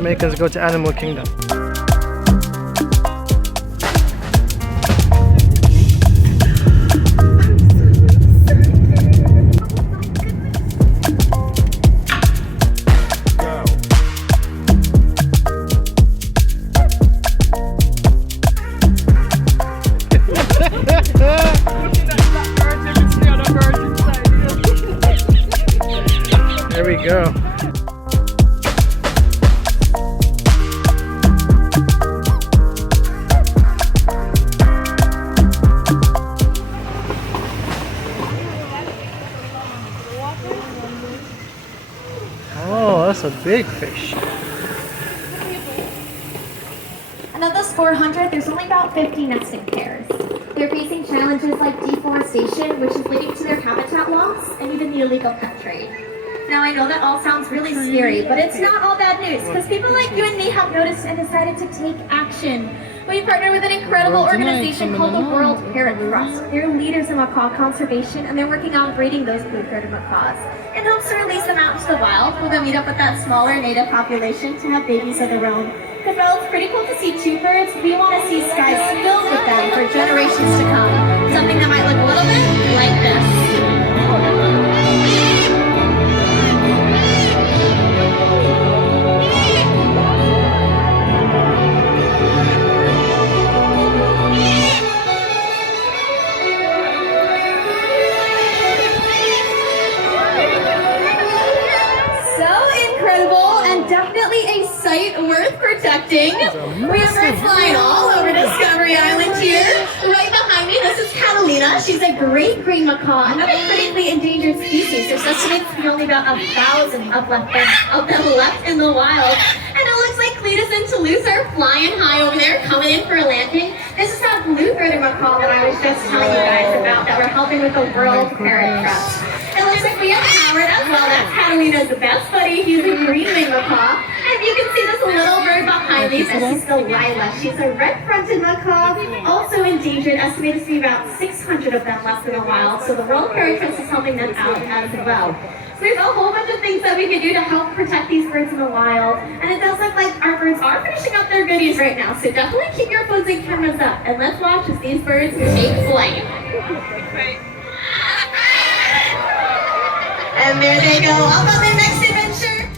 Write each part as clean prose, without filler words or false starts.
Jamaicans go to Animal Kingdom. There we go. Oh, that's a big fish. Another 400, there's only about 50 nesting pairs. They're facing challenges like deforestation, which is leading to their habitat loss, and even the illegal pet trade. Now I know that all sounds really scary, but it's not all bad news, because people like you and me have noticed and decided to take action. We partnered with an incredible organization called the World Parrot Trust. They're leaders in macaw conservation, and they're working on breeding those blue-throated macaws in hopes to release them out into the wild. We'll go meet up with that smaller native population to have babies of their own. Because while it's pretty cool to see two birds, we want to see skies filled with them for generations to come. Something that might look a little bit like this. Definitely a site worth protecting. We have birds flying all over Discovery Island here. Right behind me, this is Catalina. She's a great green macaw, another critically endangered species. There's estimated to be only about 1,000 of them left in the wild. And it looks like Cletus and Toulouse are flying high over there, coming in for a landing. This is that blue-throated macaw that I was just telling you guys about that we're helping with the World Parrot Trust. It looks like we have Howard as well. That's Catalina's best buddy. He's a green-winged macaw. And you can see this little bird behind me. This is Delilah. She's a red-fronted macaw, also endangered. Estimated to be about 600 of them left in the wild. So the World Parrot Trust is helping them out as well. So there's a whole bunch of things that we can do to help protect these birds in the wild. And it does look like our birds are finishing up their goodies right now. So definitely keep your phones and cameras up. And let's watch as these birds take flight. And there they go, off on their next adventure.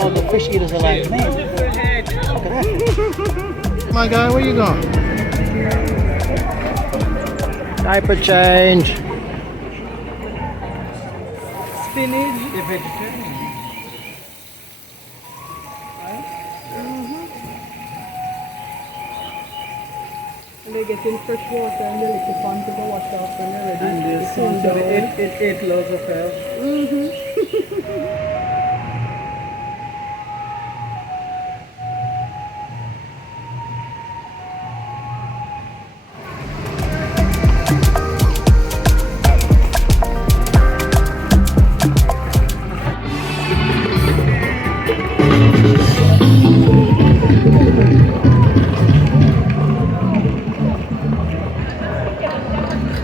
Oh, the fish eaters are like, man, look at that. My guy, where you going? Diaper change. Spinach. The vegetarian. And they get in fresh water and the little pond to go wash off when they're ready. And this one, so it ate loads of health.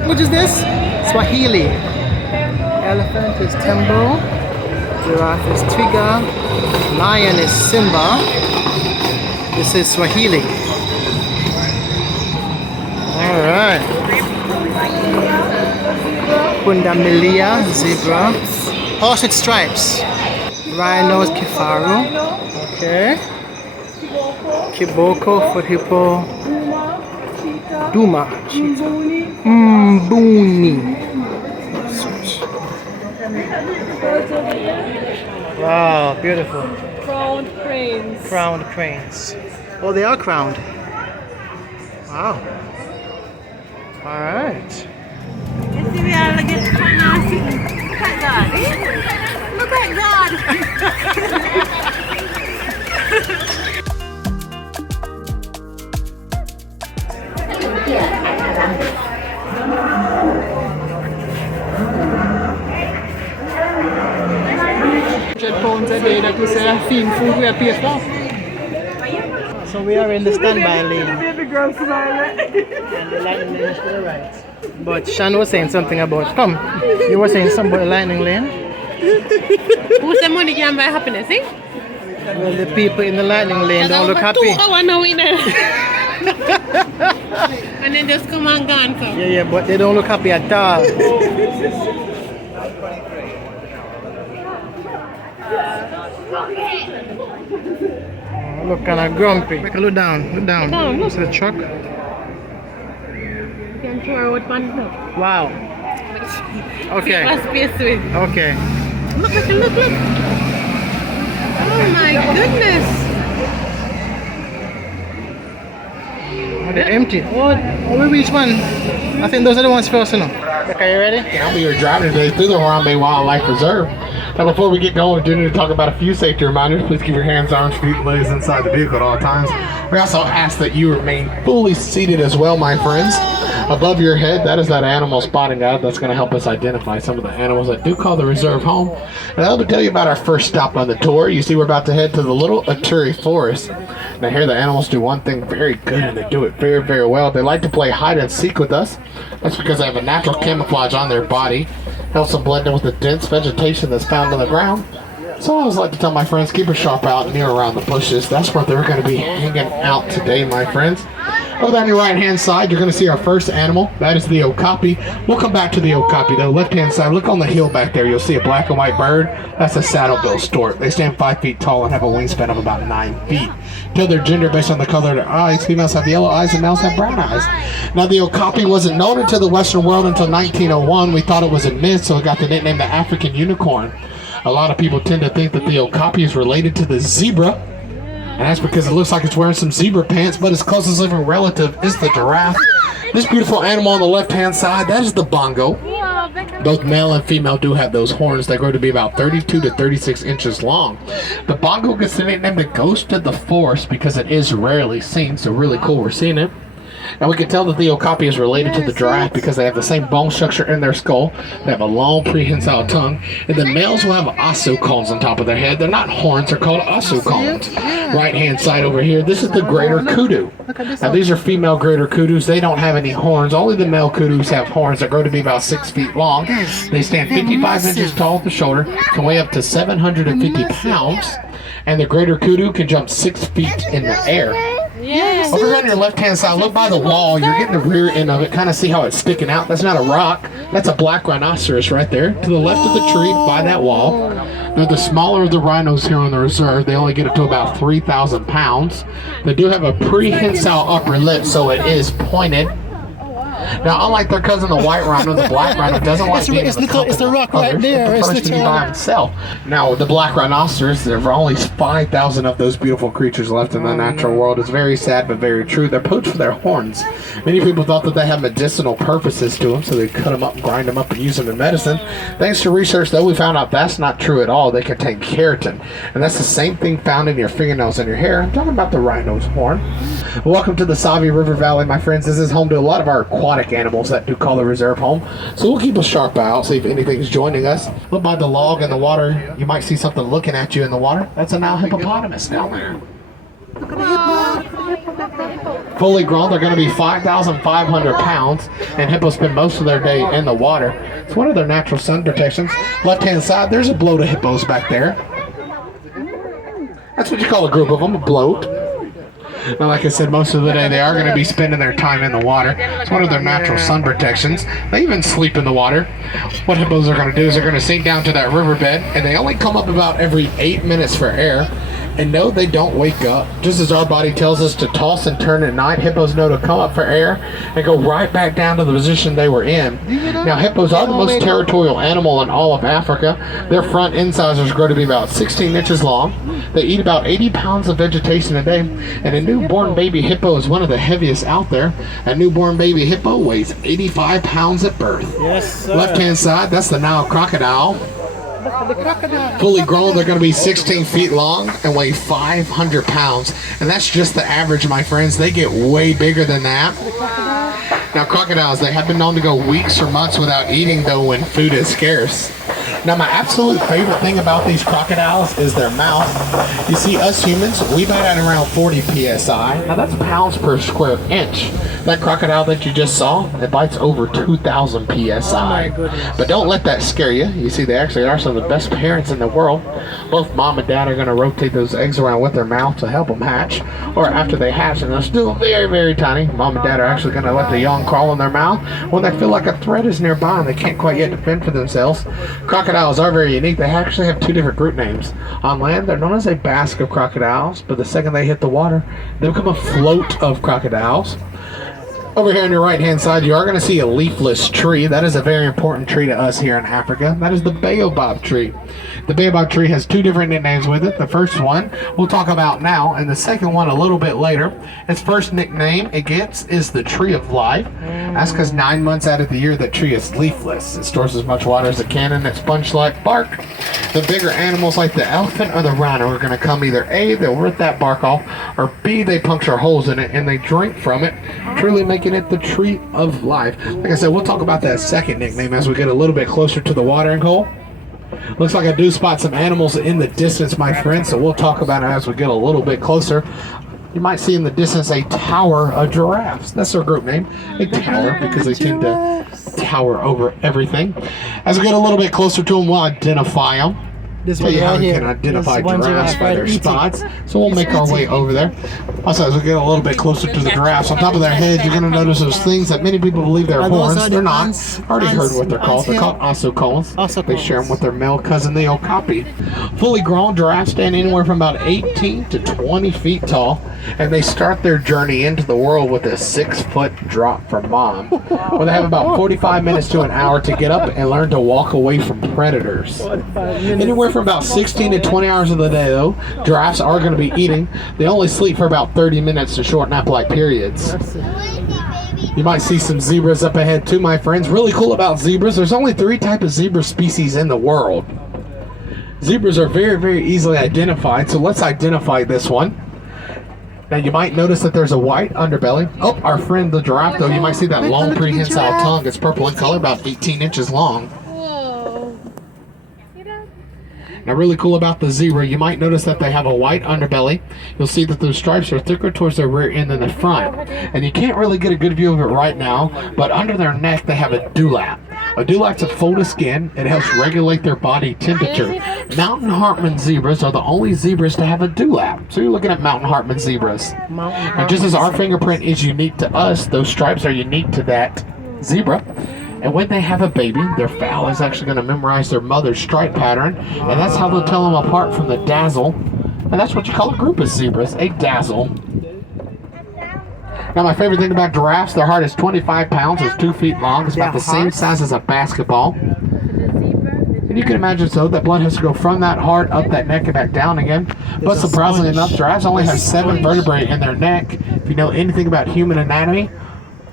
What is this? Swahili. Elephant is Tembo. Giraffe is Twiga. Lion is Simba. This is Swahili. Alright. Pundamilia, zebra. Horse with stripes. Rhino is Kifaru. Okay. Kiboko for hippo. Duma, cheetah. Mbuni. Wow, beautiful. Crowned cranes. Crowned cranes. Oh, they are crowned. Wow. All right. Look at God. Look at God. £100 a day that we sell theme food we are paid for. So we are in the standby lane. Baby girl smiling. And the lightning lane is to the right. But Shan was saying something about, come, you were saying something about the lightning lane? Who say money can buy happiness, eh? Well, the people in the lightning lane don't look happy. 2 hours now in there. And then just come and gone. So. Yeah, but they don't look happy at all. Look kind of grumpy. Look down, look down. Down, look. See the truck? You can throw out one now. Wow. Okay. Space with. Okay. Look. Oh my goodness. Oh, they're empty. Oh, we reach one. I think those are the ones first, you know. Okay, you ready? I'll be your driver today through the Harambe Wildlife Reserve. Now, before we get going, we do need to talk about a few safety reminders. Please keep your hands, arms, feet, and legs inside the vehicle at all times. We also ask that you remain fully seated as well, my friends. Above your head, that is that animal spotting guide that's going to help us identify some of the animals that do call the reserve home. And I'll tell you about our first stop on the tour. You see, we're about to head to the Little Aturi Forest. Now, here the animals do one thing very good, and they do it very, very well. They like to play hide and seek with us. That's because they have a natural camouflage on their body. Helps them blend in with the dense vegetation that's found on the ground. So I always like to tell my friends, keep a sharp eye near around the bushes. That's where they're going to be hanging out today, my friends. Over there on your right hand side, you're going to see our first animal. That is the okapi. We'll come back to the okapi. The left hand side, look on the hill back there. You'll see a black and white bird. That's a saddle-bill stork. They stand 5 feet tall and have a wingspan of about 9 feet. Tell their gender based on the color of their eyes. Females have yellow eyes and males have brown eyes. Now, the okapi wasn't known into the Western world until 1901. We thought it was a myth, so it got the nickname the African unicorn. A lot of people tend to think that the okapi is related to the zebra. And that's because it looks like it's wearing some zebra pants, but its closest living relative is the giraffe. This beautiful animal on the left-hand side, that is the bongo. Both male and female do have those horns that grow to be about 32 to 36 inches long. The bongo gets the nickname the ghost of the forest because it is rarely seen, so really cool we're seeing it. And we can tell that the okapi is related to the giraffe because they have the same bone structure in their skull. They have a long prehensile tongue. And the males will have ossicones on top of their head. They're not horns, they're called ossicones. Right hand side over here, this is the greater kudu. Now these are female greater kudus. They don't have any horns. Only the male kudus have horns that grow to be about 6 feet long. They stand 55 inches tall at the shoulder, can weigh up to 750 pounds. And the greater kudu can jump 6 feet in the air. Yes. Over on your left-hand side, look by the wall. You're getting the rear end of it. Kind of see how it's sticking out. That's not a rock. That's a black rhinoceros right there. To the left of the tree by that wall. They're the smaller of the rhinos here on the reserve. They only get up to about 3,000 pounds. They do have a prehensile upper lip, so it is pointed. Now, unlike their cousin, the white rhino, the black rhino doesn't like being in the company it's the rock of others. right there. It's It's the the by himself. Now, the black rhinoceros, there are only 5,000 of those beautiful creatures left in the natural world. It's very sad, but very true. They're poached for their horns. Many people thought that they have medicinal purposes to them, so they cut them up, grind them up, and use them in medicine. Thanks to research, though, we found out that's not true at all. They contain keratin, and that's the same thing found in your fingernails and your hair. I'm talking about the rhino's horn. Welcome to the Savi River Valley, my friends. This is home to a lot of our aquatic animals that do call the reserve home. So we'll keep a sharp eye out, see if anything's joining us. Look by the log in the water. You might see something looking at you in the water. That's a Nile hippopotamus down there. Fully grown, they're going to be 5,500 pounds, and hippos spend most of their day in the water. It's one of their natural sun protections. Left-hand side, there's a bloat of hippos back there. That's what you call a group of them, a bloat. Now, like I said, most of the day they are going to be spending their time in the water. It's one of their natural sun protections. They even sleep in the water. What hippos are going to do is they're going to sink down to that riverbed, and they only come up about every 8 minutes for air. And no, they don't wake up. Just as our body tells us to toss and turn at night, hippos know to come up for air and go right back down to the position they were in. Now, hippos are the most territorial animal in all of Africa. Their front incisors grow to be about 16 inches long. They eat about 80 pounds of vegetation a day. And a newborn baby hippo is one of the heaviest out there. A newborn baby hippo weighs 85 pounds at birth. Yes, sir. Left-hand side, that's the Nile crocodile. The crocodile. Fully grown, they're going to be 16 feet long and weigh 500 pounds. And that's just the average, my friends. They get way bigger than that. Now, crocodiles, they have been known to go weeks or months without eating, though, when food is scarce. Now, my absolute favorite thing about these crocodiles is their mouth. You see, us humans, we bite at around 40 psi. Now, that's pounds per square inch. That crocodile that you just saw, it bites over 2,000 psi. But don't let that scare you. You see, they actually are some of the best parents in the world. Both mom and dad are going to rotate those eggs around with their mouth to help them hatch. Or after they hatch and they're still very, very tiny, mom and dad are actually going to let the young crawl in their mouth when they feel like a threat is nearby and they can't quite yet defend for themselves. Crocodiles are very unique. They actually have two different group names. On land, they're known as a basque of crocodiles, but the second they hit the water, they become a float of crocodiles. Over here on your right hand side, you are going to see a leafless tree. That is a very important tree to us here in Africa. That is the baobab tree. The baobab tree has two different nicknames with it. The first one we'll talk about now, and the second one a little bit later. Its first nickname it gets is the tree of life. That's because 9 months out of the year that tree is leafless. It stores as much water as it can in its sponge-like bark. The bigger animals like the elephant or the rhino are going to come either A, they'll rip that bark off, or B, they puncture holes in it and they drink from it, truly making it the tree of life. Like I said, we'll talk about that second nickname as we get a little bit closer to the watering hole. Looks like I do spot some animals in the distance, my friend, so we'll talk about it as we get a little bit closer. You might see in the distance a tower of giraffes. That's their group name, a tower, because they tend to tower over everything. As we get a little bit closer to them, we'll identify them. This Tell one you how right you here. can identify This one giraffes giraffe by their eating. spots. So we'll make our way over there. Also, as we get a little bit closer to the giraffes, on top of their heads, you're going to notice those things that many people believe they're Are those horns. are They're the not. ants? Already heard what they're called. Ants They're here? called ossicones. They share them Ossicones. with their male cousin, the okapi. Fully grown giraffes stand anywhere from about 18 to 20 feet tall, and they start their journey into the world with a 6-foot drop from mom, where they have about 45 minutes to an hour to get up and learn to walk away from predators. Anywhere from about 16 to 20 hours of the day, though, giraffes are going to be eating. They only sleep for about 30 minutes to short nap-like periods. You might see some zebras up ahead too, my friends. Really cool about zebras, there's only 3 types of zebra species in the world. Zebras are very, very easily identified, so let's identify this one. Now you might notice that there's a white underbelly. Oh, our friend the giraffe, though, you might see that long prehensile tongue. It's purple in color, about 18 inches long. Now, really cool about the zebra, you might notice that they have a white underbelly. You'll see that those stripes are thicker towards their rear end than the front. And you can't really get a good view of it right now, but under their neck they have a dewlap. A dewlap's a fold of skin. It helps regulate their body temperature. Mountain Hartman zebras are the only zebras to have a dewlap. So you're looking at Mountain Hartman zebras. And just as our fingerprint is unique to us, those stripes are unique to that zebra. And when they have a baby, their fowl is actually going to memorize their mother's stripe pattern, and that's how they'll tell them apart from the dazzle. And that's what you call a group of zebras, a dazzle. Now, my favorite thing about giraffes, their heart is 25 pounds, it's 2 feet long, it's about the same size as a basketball. And you can imagine, so that blood has to go from that heart up that neck and back down again. But surprisingly enough, giraffes only have 7 vertebrae in their neck. If you know anything about human anatomy,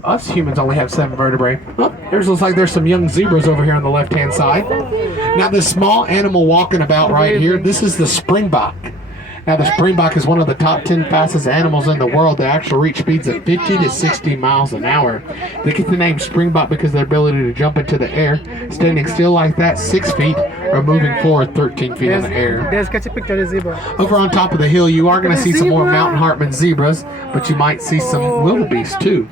us humans only have 7 vertebrae. Oh, there's looks like there's some young zebras over here on the left-hand side. Now, this small animal walking about right here, this is the springbok. Now, the springbok is one of the top 10 fastest animals in the world. They actually reach speeds of 50 to 60 miles an hour. They get the name springbok because of their ability to jump into the air, standing still like that 6 feet, or moving forward 13 feet in the air. There's catch a picture of the zebra. Over on top of the hill, you are going to see some more Mountain Hartman zebras, but you might see some wildebeest too.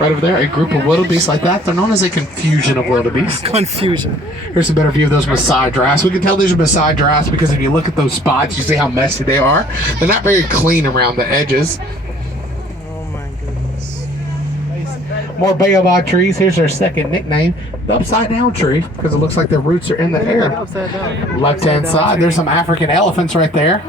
Right over there, a group of wildebeest like that. They're known as a confusion of wildebeest. Confusion. Here's a better view of those Maasai giraffes. We can tell these are Maasai giraffes because if you look at those spots, you see how messy they are. They're not very clean around the edges. Oh my goodness. More baobab trees. Here's their second nickname, the upside down tree, because it looks like their roots are in the air. Upside down. Left hand side, there's some African elephants right there.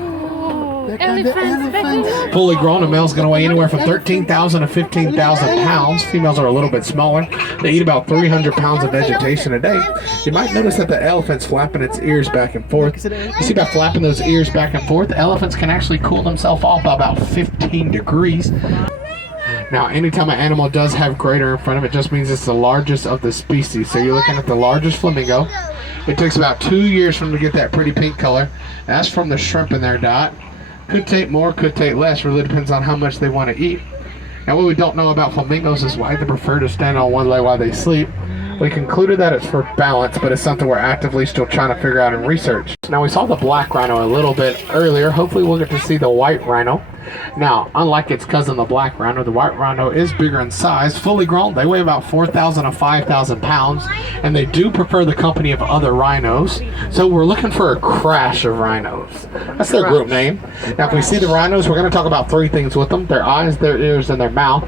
Fully grown, a male's going to weigh anywhere from 13,000 to 15,000 pounds. Females are a little bit smaller. They eat about 300 pounds of vegetation a day. You might notice that the elephant's flapping its ears back and forth. You see by flapping those ears back and forth, elephants can actually cool themselves off by about 15 degrees. Now, anytime an animal does have greater in front of it, just means it's the largest of the species. So you're looking at the largest flamingo. It takes about 2 years for them to get that pretty pink color. That's from the shrimp in their diet. Could take more, could take less. Really depends on how much they want to eat. And what we don't know about flamingos is why they prefer to stand on one leg while they sleep. We concluded that it's for balance, but it's something we're actively still trying to figure out and research. Now, we saw the black rhino a little bit earlier. Hopefully we'll get to see the white rhino. Now, unlike its cousin, the black rhino, the white rhino is bigger in size, fully grown. They weigh about 4,000 to 5,000 pounds, and they do prefer the company of other rhinos. So we're looking for a crash of rhinos. That's their group name. Now, if we see the rhinos, we're going to talk about three things with them: their eyes, their ears, and their mouth.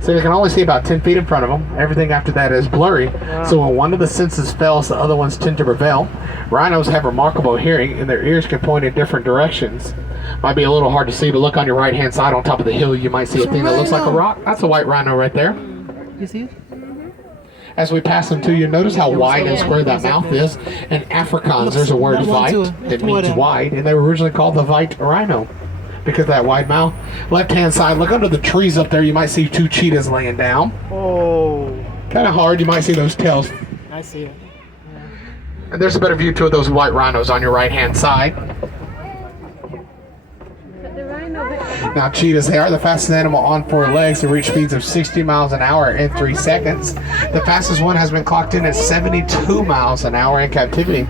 So you can only see about 10 feet in front of them. Everything after that is blurry. So when one of the senses fails, the other ones tend to prevail. Rhinos have remarkable hearing, and their ears can point in different directions. Might be a little hard to see, but look on your right hand side on top of the hill, you might see a thing that looks like a rock. That's a white rhino right there. You see it? As we pass them to you, notice how wide and square that mouth is. In Afrikaans, there's a word "weit." It means wide, and they were originally called the white rhino because of that wide mouth. Left hand side, look under the trees up there, you might see two cheetahs laying down. Oh. Kind of hard, you might see those tails. I see it. And there's a better view too of those white rhinos on your right hand side. Now, cheetahs, they are the fastest animal on four legs. They reach speeds of 60 miles an hour in 3 seconds. The fastest one has been clocked in at 72 miles an hour in captivity.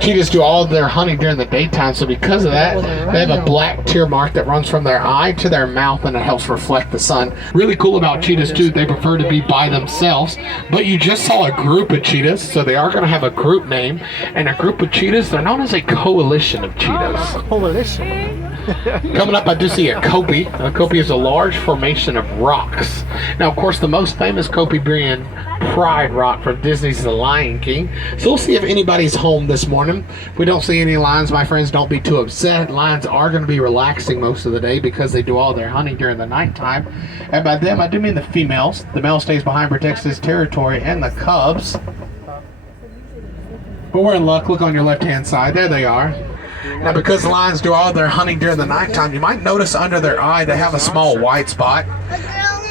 Cheetahs do all of their hunting during the daytime, so because of that, they have a black tear mark that runs from their eye to their mouth, and it helps reflect the sun. Really cool about cheetahs too, they prefer to be by themselves, but you just saw a group of cheetahs, so they are going to have a group name, and a group of cheetahs, they're known as a coalition of cheetahs. Coalition. Coming up, I do see a kopie. A kopie is a large formation of rocks. Now, of course, the most famous kopie being Pride Rock from Disney's The Lion King. So we'll see if anybody's home this morning. If we don't see any lions, my friends, don't be too upset. Lions are going to be relaxing most of the day because they do all their hunting during the nighttime. And by them, I do mean the females. The male stays behind, protects his territory, and the cubs. But we're in luck. Look on your left-hand side. There they are. Now, because lions do all their hunting during the nighttime, you might notice under their eye they have a small white spot.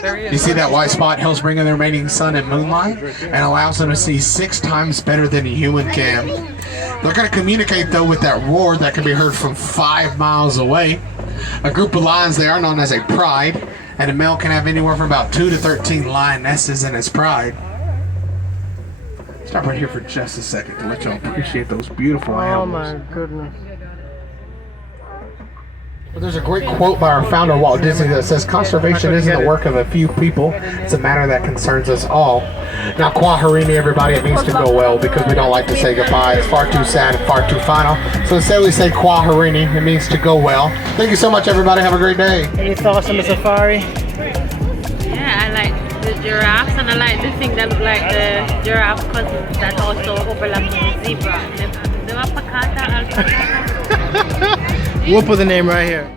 You see that white spot helps bring in their mating sun and moonlight and allows them to see 6 times better than a human can. They're going to communicate, though, with that roar that can be heard from 5 miles away. A group of lions, they are known as a pride, and a male can have anywhere from about 2 to 13 lionesses in his pride. Stop right here for just a second to let y'all appreciate those beautiful animals. Oh my goodness. Well, there's a great quote by our founder, Walt Disney, that says, "Conservation isn't the work of a few people, it's a matter that concerns us all." Now, Kwaherini, everybody, it means to go well because we don't like to say goodbye. It's far too sad and far too final. So instead we say Kwaherini, it means to go well. Thank you so much, everybody. Have a great day. Any thoughts on the safari? Yeah, I like the giraffes, and I like the thing that look like the giraffe cousins that also overlap with the zebra. The alpaca. We'll put the name right here.